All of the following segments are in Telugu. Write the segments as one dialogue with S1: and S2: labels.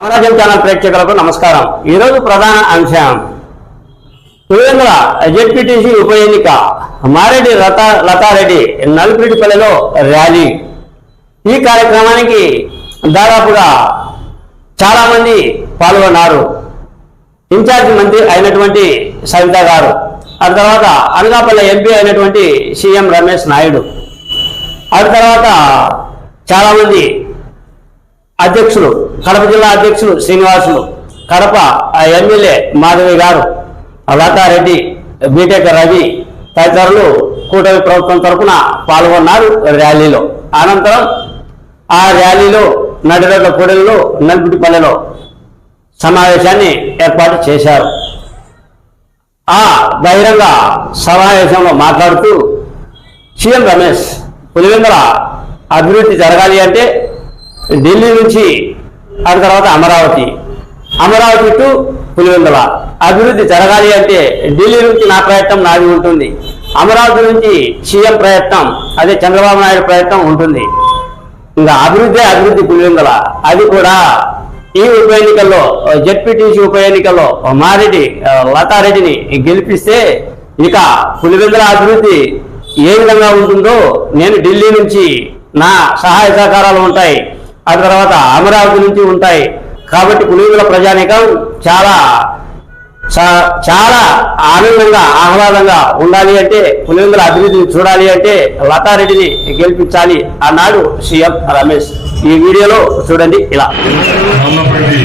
S1: రామరాజ్యం ఛానల్ ప్రేక్షకులకు నమస్కారం. ఈరోజు ప్రధాన అంశం పులివెందుల జెడ్పీటీసీ ఉప ఎన్నిక. మారెడ్డి లతా లతారెడ్డి నలుపురిటిపల్లిలో ర్యాలీ. ఈ కార్యక్రమానికి దాదాపుగా చాలామంది పాల్గొన్నారు. ఇన్ఛార్జ్ మంత్రి అయినటువంటి సవిత గారు. ఆ తర్వాత అనకాపల్లి ఎంపీ అయినటువంటి సీఎం రమేష్ నాయుడు. ఆ తర్వాత చాలామంది అధ్యక్షులు కడప జిల్లా అధ్యక్షులు శ్రీనివాసులు కడప ఆ ఎమ్మెల్యే మాధవి గారు లతారెడ్డి బీటెక్ రవి తదితరులు కూటమి ప్రభుత్వం తరఫున పాల్గొన్నారు ర్యాలీలో. అనంతరం ఆ ర్యాలీలో నడిరోడ్ల కూడలిలో నల్పిటిపల్లెలో సమావేశాన్ని ఏర్పాటు చేశారు. ఆ బహిరంగ సమావేశంలో మాట్లాడుతూ సీఎం రమేష్ పులివెందుల అభివృద్ధి జరగాలి అంటే ఢిల్లీ నుంచి ఆ తర్వాత అమరావతి. అమరావతి టు పులివెందుల. అభివృద్ధి జరగాలి అంటే ఢిల్లీ నుంచి నా ప్రయత్నం నాది ఉంటుంది. అమరావతి నుంచి సీఎం ప్రయత్నం అదే చంద్రబాబు నాయుడు ప్రయత్నం ఉంటుంది. ఇంకా అభివృద్ధి అభివృద్ధి పులివెందుల. అది కూడా ఈ ఉప ఎన్నికల్లో జడ్పీటీసీ ఉప ఎన్నికల్లో మారెడ్డి లతారెడ్డిని గెలిపిస్తే ఇక పులివెందుల అభివృద్ధి ఏ విధంగా ఉంటుందో నేను ఢిల్లీ నుంచి నా సహాయ సహకారాలు ఉంటాయి. ఆ తర్వాత అమరావతి నుంచి ఉంటాయి. కాబట్టి పులివెందుల ప్రజానీకం చాలా చాలా ఆనందంగా ఆహ్లాదంగా ఉండాలి అంటే పులివెందుల అభివృద్ధిని చూడాలి అంటే లతారెడ్డిని గెలిపించాలి అన్నాడు సీఎం రమేష్. ఈ వీడియోలో చూడండి ఇలా
S2: నల్లపల్లి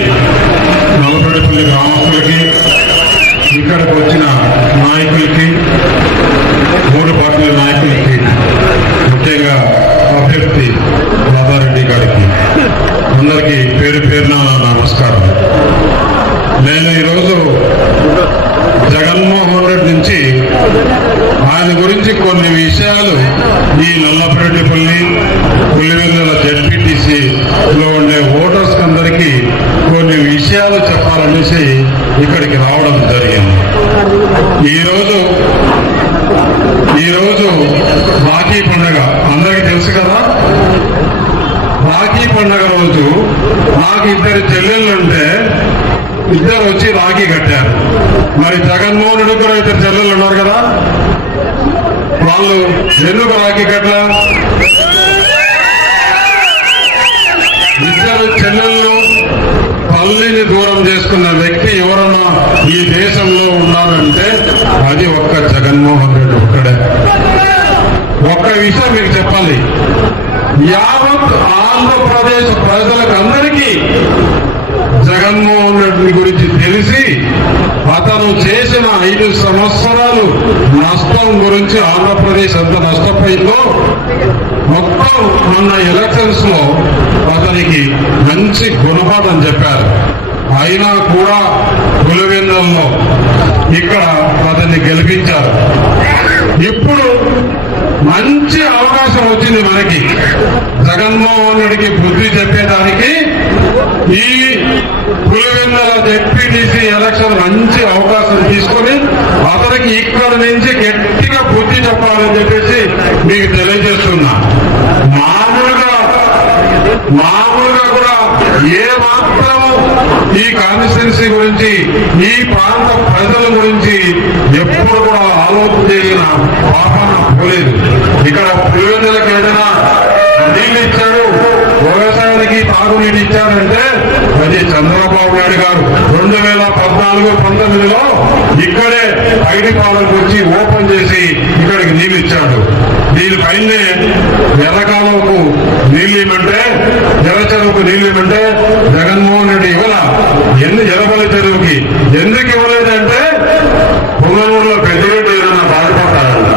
S2: నల్లపల్లిపల్లి గ్రామస్తులకి ఇక్కడికి వచ్చిన నాయకులకి మూడు పార్టీల నాయకులకి ముఖ్యంగా అభ్యర్థి రాధారెడ్డి గారికి అందరికీ పేరు పేరున నా నమస్కారం నేను ఈరోజు జగన్మోహన్ రెడ్డి నుంచి ఆయన గురించి కొన్ని విషయాలు ఈ నల్లపరెడ్డిపల్లి పులివెందుల జెడ్పీటీసీలో ఉండే ఓటర్స్ అందరికీ కొన్ని విషయాలు చెప్పాలనేసి ఇక్కడికి రావడం జరిగింది ఈరోజు ఈరోజు రాఖీ పండుగ అందరికీ తెలుసు కదా రాఖీ పండుగ రోజు నాకు ఇద్దరు చెల్లెళ్ళుంటే ఇద్దరు వచ్చి రాఖీ కట్టారు మరి జగన్మోహన్ రెడ్డి కూడా ఇద్దరు చెల్లెళ్ళు ఉన్నారు కదా వాళ్ళు ఎందుకు రాఖీ కట్టలా ఇద్దరు చెల్లెళ్ళు తల్లిని దూరం చేసుకున్న వ్యక్తి ఎవరన్నా ఈ దేశంలో ఉన్నారంటే అది ఒక్క జగన్మోహన్ రెడ్డి ఒక్కడే ఒక్క విషయం మీకు చెప్పాలి యావత్ ఆంధ్రప్రదేశ్ ప్రజలకు అందరికీ జగన్మోహన్ రెడ్డి గురించి తెలిసి అతను చేసిన ఐదు సంవత్సరాలు నష్టం గురించి ఆంధ్రప్రదేశ్ ఎంత నష్టపోయిందో మొత్తం మొన్న ఎలక్షన్స్లో అతనికి మంచి గుణపాఠం చెప్పారు. అయినా కూడా పులివెందుల్లో ఇక్కడ అతన్ని గెలిపించారు. ఇప్పుడు మంచి అవకాశం వచ్చింది మనకి. జగన్మోహన్ రెడ్డికి బుద్ధి చెప్పేదానికి ఈ పులివెన్నెల జెడ్పీటీసీ ఎలక్షన్ మంచి అవకాశం తీసుకొని అతనికి ఇక్కడ నుంచి గట్టిగా బుద్ధి చెప్పాలని చెప్పేసి మీకు తెలియజేస్తున్నా. మామూలుగా మామూలుగా కూడా ఏ మాత్రం ఈ కాన్స్టిట్యున్సీ గురించి ఈ ప్రాంత ప్రజల గురించి ఎప్పుడు కూడా ఆలోచన చేసిన పాపన పోలేదు. ఇక్కడ పులివెందులకు ఏదైనా నీళ్ళు ఇచ్చాడు వ్యవసాయానికి తాగునీటి ఇచ్చారంటే అది చంద్రబాబు నాయుడు గారు రెండు వేల పద్నాలుగు పంతొమ్మిదిలో ఇక్కడే పైడి వచ్చి ఓపెన్ చేసి ఇక్కడికి నీళ్ళు ఇచ్చాడు దీనిపైనే ఎర్రకాలంకు నీళ్ళు ఇవ్వమంటే జలచెరువుకు చెరువుకు నీళ్ళు ఇవ్వమంటే జగన్మోహన్ రెడ్డి ఇవ్వాల. ఎన్ని ఎర్రబల్లి చెరువుకి ఎందుకు ఇవ్వలేదంటే పొంగనూరులో పెద్దరెడ్డి ఏదైనా బాధపడ్డారంట.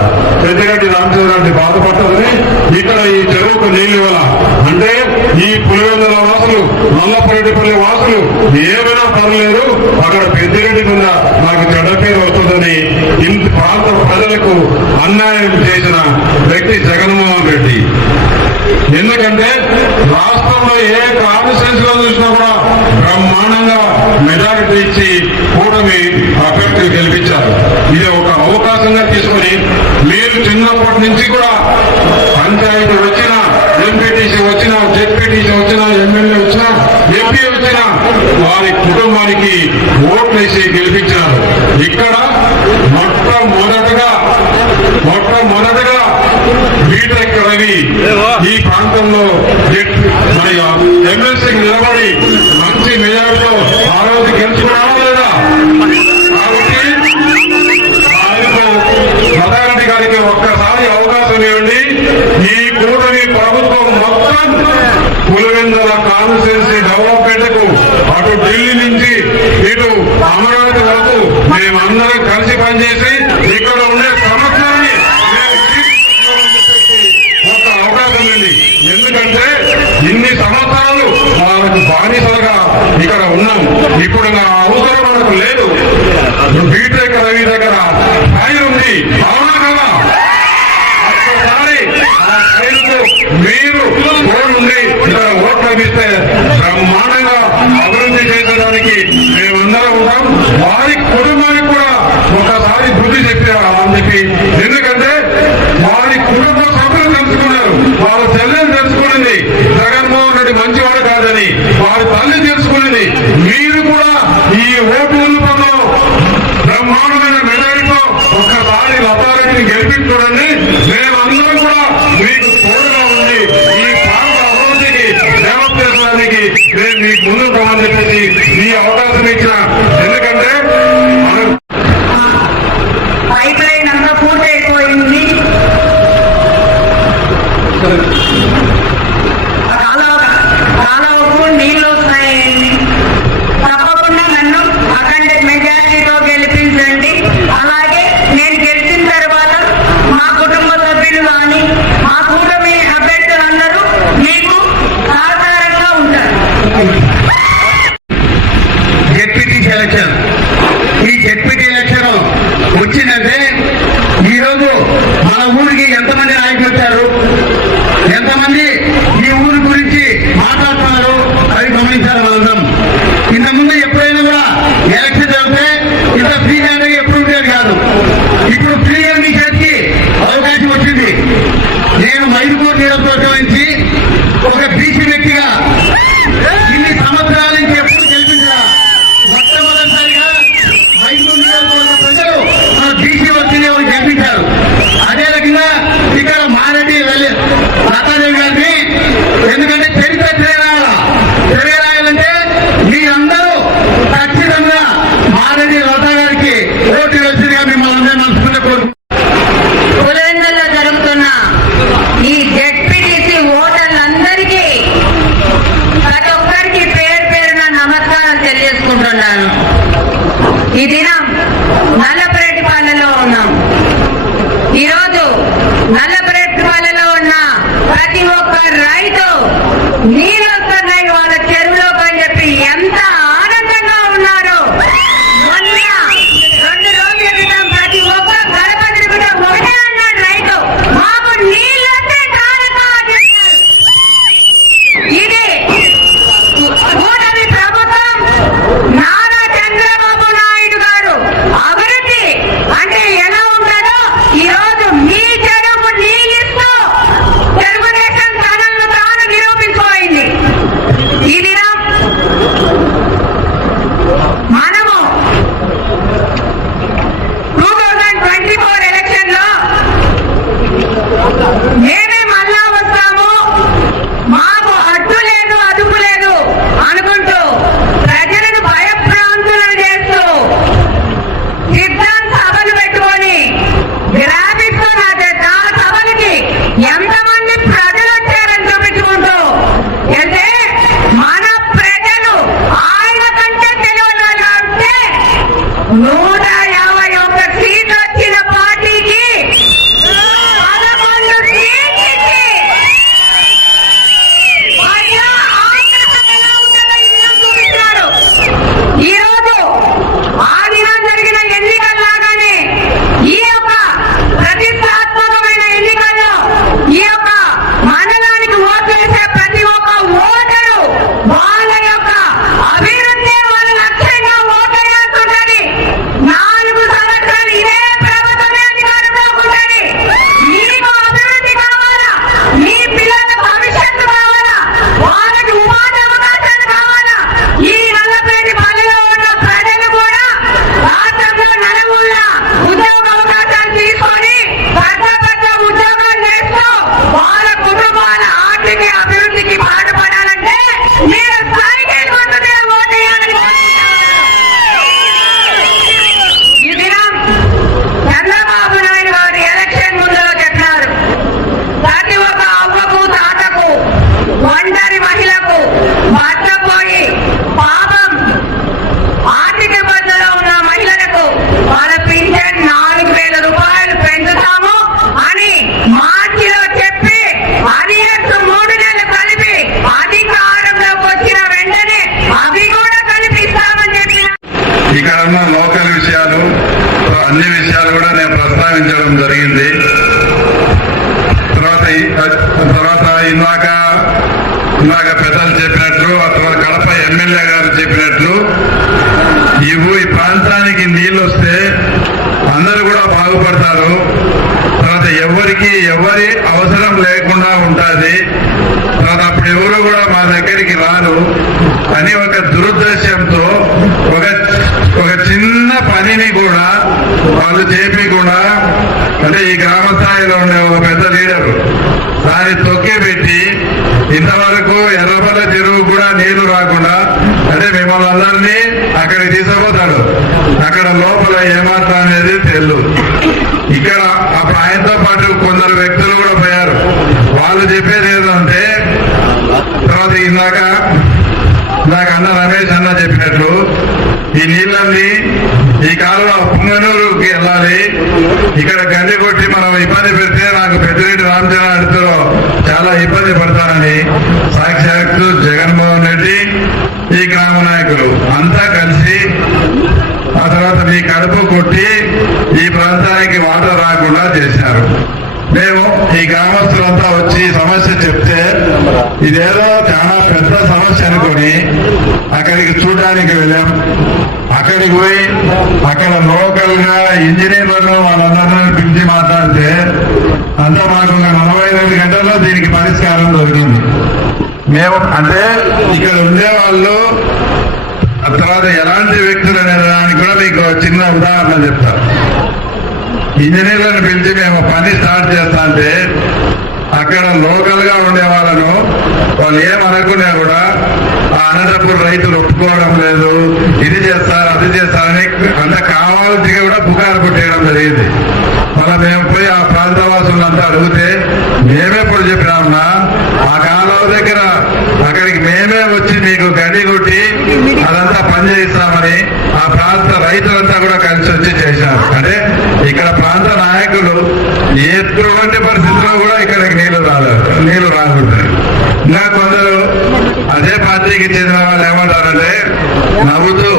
S2: పెద్దరెడ్డి రామచంద్రారెడ్డి బాధపడ్డదని ఇక్కడ ఈ చెరువుకు నీళ్ళు ఇవ్వాల? అంటే ఈ పులివెందుల వాసులు నల్లపరెడ్డిపల్లి వాసులు ఏమైనా పర్లేదు అక్కడ పెద్దిరెడ్డి కింద నాకు చెడ్డ పేరు వస్తుందని ఇంత ప్రాంత ప్రజలకు అన్యాయం చేసిన వ్యక్తి జగన్మోహన్ రెడ్డి. ఎందుకంటే రాష్ట్రంలో ఏ కాన్స్టిట్యూన్స్లో చూసినా కూడా బ్రహ్మాండంగా మెజారిటీ ఇచ్చి కూటమి అభ్యర్థులు గెలిపించారు. ఇది ఒక అవకాశంగా తీసుకొని మీరు చిన్నప్పటి నుంచి కూడా పంచాయతీ వచ్చినా ఎంపీటీసీ వచ్చినా జెడ్పీటీసీ వచ్చినా ఎమ్మెల్యే వచ్చినా ఎంపీ వచ్చినా వారి కుటుంబానికి ఓట్లేసి గెలిపించారు ఇక్కడ మొట్టమొదటగా మొట్టమొదటగా మీటర్ ఎక్కడ ఈ ప్రాంతంలో మరి ఎమ్మెల్సీకి నిలబడి పులివెందల కాన్స్టిట్యున్సీ డెవలప్మెంట్ అటు ఢిల్లీ నుంచి ఇటు అమరావతి వరకు మేమందరం కలిసి పనిచేసి ఇక్కడ ఉండే సమస్యల్ని ఒక అవకాశం ఉంది. ఎందుకంటే ఇన్ని సంవత్సరాలు వాళ్ళకు బానిసలుగా ఇక్కడ ఉన్నాం. ఇప్పుడు నా అవసరం మనకు లేదు. బీటెక్ రవి దగ్గర స్థాయి ఉంది. భావన మీరు ఫోన్ ఓట్లు అందిస్తే బ్రహ్మాండంగా అభివృద్ధి చేయడానికి మేమందరం
S3: ఉన్నాం వాళ్ళు
S4: చేయకుండా అంటే ఈ గ్రామ స్థాయిలో ఉండే ఒక పెద్ద లీడరు దాన్ని తొక్కి పెట్టి ఇంతవరకు ఎర్రబల్ల చెరువు కూడా నీళ్ళు రాకుండా అంటే మిమ్మల్ని అందరినీ అక్కడికి తీసుకుపోతాడు. అక్కడ లోపల ఏమాత్రం అనేది తెలు ఇక్కడ అప్పుడు ఆయనతో పాటు కొందరు వ్యక్తులు కూడా పోయారు. వాళ్ళు చెప్పేది ఏదంటే తర్వాత ఇందాక ఇందాక అన్న రమేష్ అన్న చెప్పినట్లు ఈ నీళ్ళన్నీ ఈ కాలువ పుంగనూరుకి వెళ్ళాలి. ఇక్కడ గండి కొట్టి మనం ఇబ్బంది పెడితే నాకు పెద్దిరెడ్డి రామచంద్రారెడ్డితో చాలా ఇబ్బంది పడతానని సాక్షాత్తు జగన్మోహన్ రెడ్డి ఈ గ్రామ నాయకులు అంతా కలిసి ఆ తర్వాత మీ కడుపు కొట్టి ఈ ప్రాంతానికి వాటర్ రాకుండా చేశారు. మేము ఈ గ్రామస్తులంతా వచ్చి సమస్య చెప్తే ఇదేదో చాలా పెద్ద సమస్య అనుకొని అక్కడికి చూడడానికి వెళ్ళాం. అక్కడికి పోయి అక్కడ లోకల్గా ఇంజనీర్లను వాళ్ళందరినీ పిలిచి మాట్లాడితే అంతా మాకు నలభై రెండు గంటల్లో దీనికి పరిష్కారం దొరికింది. మేము అంటే ఇక్కడ ఉండే వాళ్ళు ఆ తర్వాత ఎలాంటి వ్యక్తులు అనే దానికి కూడా మీకు చిన్న ఉదాహరణ చెప్తా ఇంజనీర్లను పిలిచి మేము పని స్టార్ట్ చేస్తా అంటే అక్కడ లోకల్గా ఉండే వాళ్ళను వాళ్ళు ఏమనుకున్నా కూడా ఆ అనంతపూర్ రైతులు ఒప్పుకోవడం లేదు ఇది చేస్తారు అది చేస్తారని అంత కావాల్సి కూడా పుకారు పుట్టేయడం జరిగింది. మళ్ళీ మేము పోయి ఆ ప్రాంతవాసులంతా అడిగితే మేమే పొడి చెప్పినామన్నా ఆ కాలువ దగ్గర అక్కడికి మేమే వచ్చి మీకు గడి కొట్టి అదంతా పని చేస్తామని ఆ ప్రాంత రైతులంతా కూడా కలిసి వచ్చి చేశారు. అంటే ఇక్కడ ప్రాంత నాయకులు ఎటువంటి పరిస్థితుల్లో కూడా ఇక్కడికి నీళ్ళు రాలేదు. నీళ్ళు రాకుంటారు ఇంకా కొందరు అదే పార్టీకి చెందిన వాళ్ళు ఏమంటారంటే నవ్వుతూ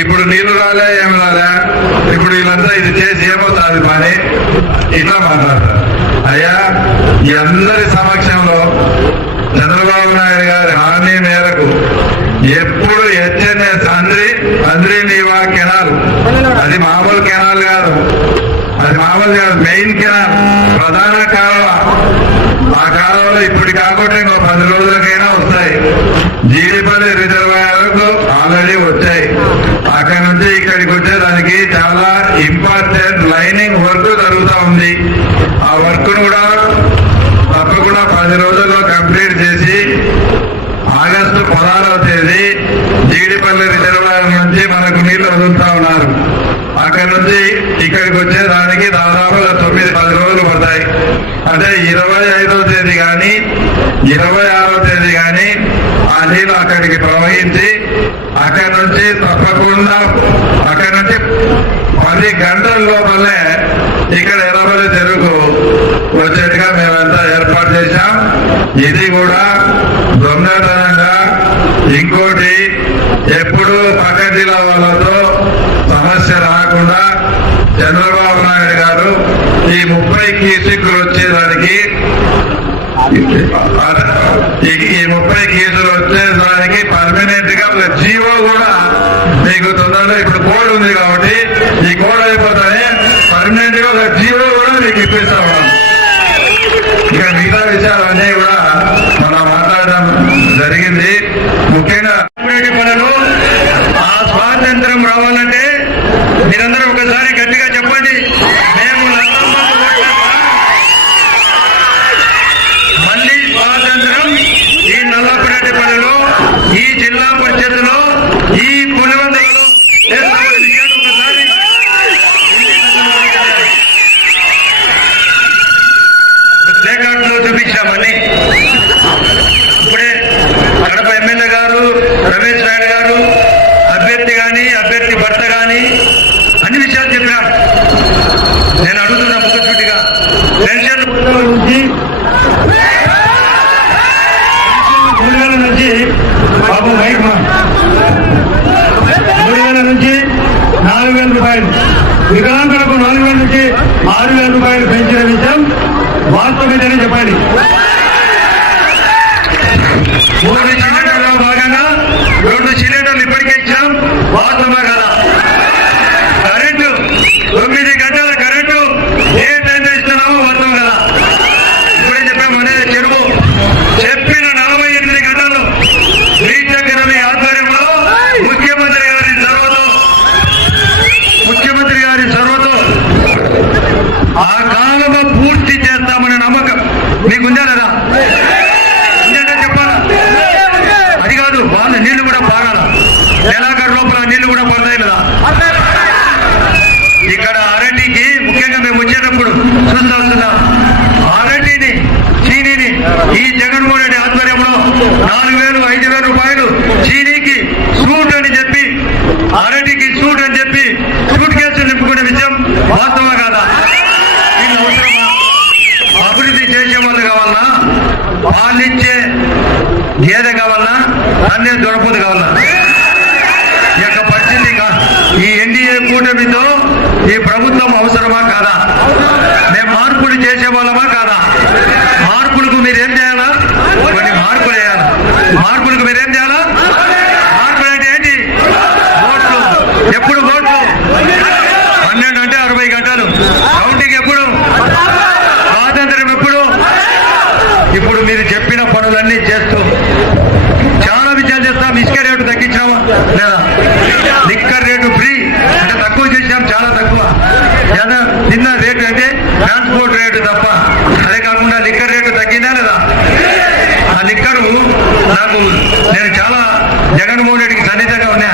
S4: ఇప్పుడు నీళ్ళు రాలే ఏం రాలే? ఇప్పుడు వీళ్ళంతా ఇది చేసి ఏమవుతుంది పని? ఇట్లా మాట్లాడతారు. అయ్యా ఈ అందరి సమక్షంలో చంద్రబాబు నాయుడు గారి హామీ మేరకు ఎప్పుడు హెచ్ఎన్ఎస్ అంద్రి అంద్రి నీవా కెనాల్. అది మామూలు కెనాల్ కాదు. అది మామూలు కాదు మెయిన్ కెనాల్. ప్రధాన కాలువ. ఆ కాలువలో ఇప్పుడు కాకుండా ఇంకో పది రోజులకైనా వస్తుంది జీడిపల్లి రిజర్వాయర్కు ఆల్రెడీ వచ్చాయి అక్కడ నుంచి ఇక్కడికి వచ్చేదానికి చాలా ఇంపార్టెంట్ లైనింగ్ వర్క్ జరుగుతూ ఉంది. ఆ వర్క్ కూడా తప్పకుండా పది రోజుల్లో కంప్లీట్ చేసి ఆగస్టు పదహారవ తేదీ జీడిపల్లి రిజర్వాయర్ నుంచి మనకు నీళ్ళు వదులుతా ఉన్నారు. అక్కడి నుంచి ఇక్కడికి వచ్చేదానికి దాదాపుగా తొమ్మిది పది రోజులు పడతాయి. అంటే ఇరవై ఐదవ తేదీ కానీ ఇరవై ఆరవ తేదీ కానీ ఆ నీళ్ళు అక్కడికి ప్రవహించి అక్కడి నుంచి తప్పకుండా అక్కడి నుంచి పది గంటల లోపలే ఇక్కడ ఎర్రబెల్లి చెరుకు వచ్చేట్టుగా మేమంతా ఏర్పాటు చేశాం. ఇది కూడా దొంగతనంగా. ఇంకోటి ఎప్పుడు పక్క జిల్లా వాళ్ళతో సమస్య రాకుండా చంద్రబాబు నాయుడు గారు ఈ ముప్పై కీసుకులు వచ్చేదానికి ఈ- ముప్పై కేసులు వచ్చేదానికి పర్మనెంట్గా జీవో కూడా మీకు తొందరలో ఇప్పుడు కోడ్ ఉంది కాబట్టి ఈ కోడ్ అయిపోతాయి జీవో కూడా మీకు ఇప్పిస్తా ఉన్నాం ఇక మిగతా విషయాలన్నీ కూడా మనం మాట్లాడడం జరిగింది. ముఖ్యంగా
S5: పనులు ఆ స్వాతంత్రం రావాలంటే మీరందరూ ఒకసారి గట్టిగా వాస్తవం ఏంటని చెప్పండి. మూడు సిలిండర్లో భాగంగా రెండు సిలిండర్లు ఇప్పటికే ఇచ్చాం. వాస్తవమే కదా? మార్పులకు మీరేం చేయాలా? మార్పులు అంటే ఏంటి? ఓట్లు. ఎప్పుడు ఓట్లు? పన్నెండు అంటే అరవై గంటలు. కౌంటింగ్ ఎప్పుడు? స్వాతంత్రం ఎప్పుడు? ఇప్పుడు మీరు చెప్పిన పనులన్నీ చేస్తూ చాలా విషయాలు చేస్తాం ఇసుక రేటు తగ్గించామా లేదా లిక్కర్ రేటు ఫ్రీ అంటే తక్కువ చేసాం చాలా తక్కువ ఏదో నిన్న రేటు అంటే ట్రాన్స్పోర్ట్ రేటు తప్ప అదే కాకుండా లిక్కర్ రేటు తగ్గిందా లేదా ఆ లిక్కరు నాయకులు నేను చాలా జగన్మోహన్ రెడ్డికి సన్నిహితంగా ఉన్నా.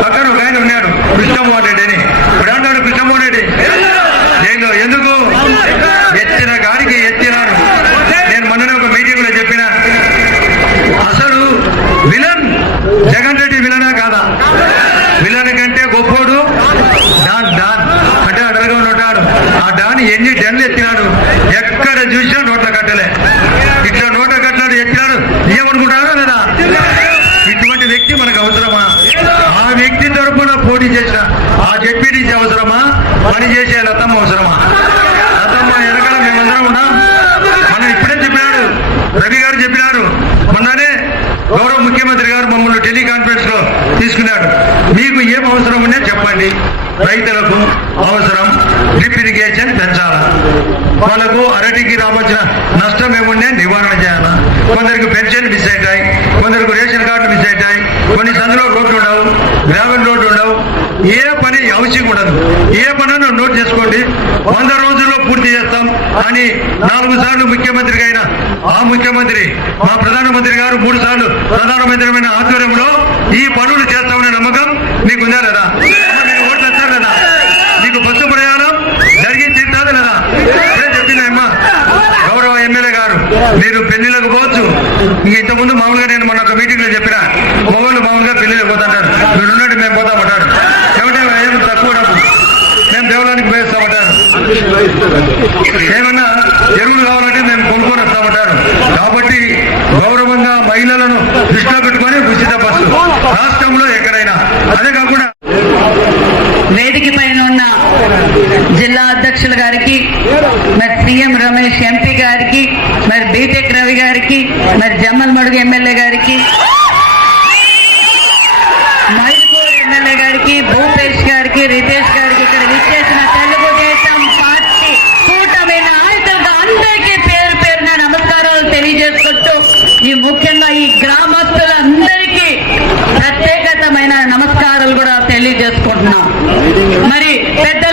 S5: పక్కన ఒక ఆయన ఉన్నాడు కృష్ణమోహన్ రెడ్డి అని. ఇప్పుడు అంటాడు కృష్ణమోహన్ రెడ్డి నేను ఎందుకు? ఎత్తిన గారికి ఎత్తినాను నేను మొన్ననే ఒక మీటింగ్లో చెప్పిన అసలు విలన్ జగన్ రెడ్డి విలనా కాదా? విలన్ కంటే గొప్పోడు డాన్ డాన్. అంటే అడగగా ఉంటాడు ఆ డాన్ ఎన్ని డన్లు ఎత్తినాడు? ఎక్కడ చూసినా నోట్ల కట్టలే. ఇట్లా నోట్ల కట్టాడు ఎత్తినాడు. ఏమనుకుంటాడు చేసే లతమ్మ అవసరమా? లతమ్మ వెనకాల మేమందరం ఉన్నాం. మనం ఇప్పుడే చెప్పినాడు. రవి గారు చెప్పినారు. మొన్ననే గౌరవ ముఖ్యమంత్రి గారు మమ్మల్ని టెలికాన్ఫరెన్స్లో తీసుకున్నాడు. మీకు ఏం అవసరం ఉండే చెప్పండి. రైతులకు అవసరం. డ్రిప్ ఇరిగేషన్ పెంచాలా? వాళ్ళకు అరటికి రావాల్సిన నష్టం ఏముండే నివారణ చేయాలా? కొందరికి పెన్షన్ మిస్ అవుతాయి కొందరికి రేషన్ కార్డు మిస్ అవుతాయి కొన్ని సందులో రోడ్లు ఉండవు గ్రామీణ రోడ్లు ఉండవు. ఏ పని అవసరం ఉండదు. ఏ పనైనా నోట్ చేసుకోండి. వంద రోజుల్లో పూర్తి చేస్తాం అని నాలుగు సార్లు ముఖ్యమంత్రి అయిన ఆ ముఖ్యమంత్రి మా ప్రధానమంత్రి గారు మూడు సార్లు ప్రధానమంత్రి అయిన ఆధ్వర్యంలో ఈ పనులు చేస్తామనే నమ్మకం మీకుందా లేదా మీకు ఓట్లు వచ్చారు లేదా మీకు బస్సు ప్రయాణం జరిగి తీరుతుంది లేదా ఇప్పుడే చెప్పింది అమ్మ గౌరవ ఎమ్మెల్యే గారు మీరు పెళ్ళిలకు పోవచ్చు. ఇంతకుముందు మామూలుగా నేను మొన్న ఒక మీటింగ్లో చెప్పిన మొగోళ్ళు మామూలుగా పెళ్ళిలకు పోతాంటారు. మీరు ఉన్నట్టు మేము పోతామంటారు ఏమంటే ఏమి తక్కువ డబ్బు? మేము దేవాలయానికి పోయిస్తామంటారు ఏమన్నా ఎరువులు కావాలంటే మేము కొనుక్కొని వస్తామంటారు కాబట్టి గౌరవంగా మహిళలను దృష్టిలో పెట్టుకొని ఉచిత బస్సు రాష్ట్రంలో ఎక్కడైనా. అదే కాకుండా
S3: వేదిక పైన ఉన్న జిల్లా అధ్యక్షుల గారికి సీఎం రమేష్ ఎంపీ గారికి మరి బీటెక్ రవి గారికి మరి జమ్మల్ మడుగు ఎమ్మెల్యే గారికి మైదుకూరు ఎమ్మెల్యే గారికి భూపేష్ గారికి రితేష్ గారికి ఇక్కడ విచ్చేసిన తెలుగుదేశం పార్టీ కూటమి నాయకులకు అందరికీ పేరు పేరున నమస్కారాలు తెలియజేసుకుంటూ ఈ ముఖ్యంగా ఈ గ్రామస్తులందరికీ ప్రత్యేకతమైన నమస్కారాలు కూడా తెలియజేసుకుంటున్నాం. మరి పెద్ద